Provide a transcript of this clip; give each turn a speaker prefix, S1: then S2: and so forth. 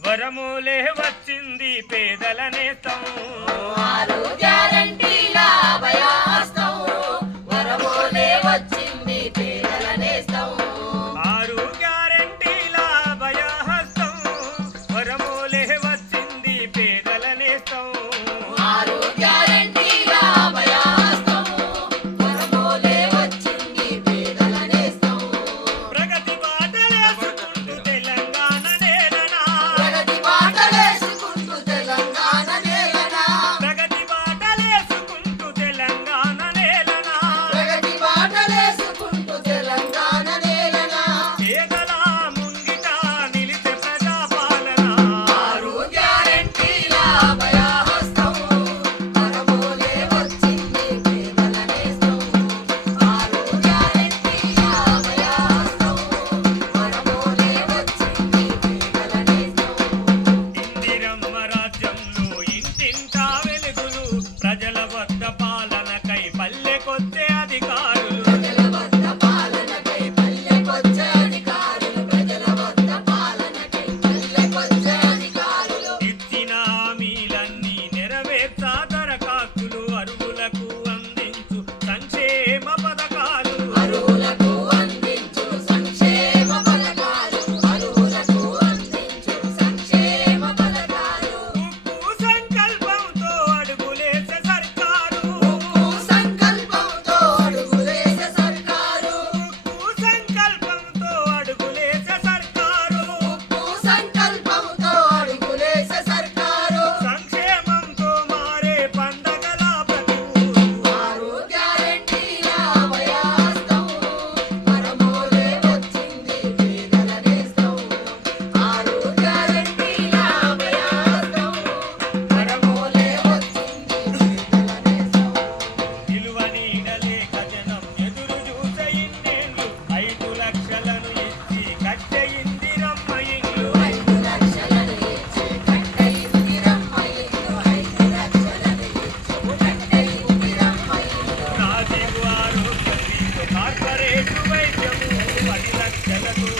S1: వరములే వచ్చింది పేదల నేతం 各位员工我们把管现前面都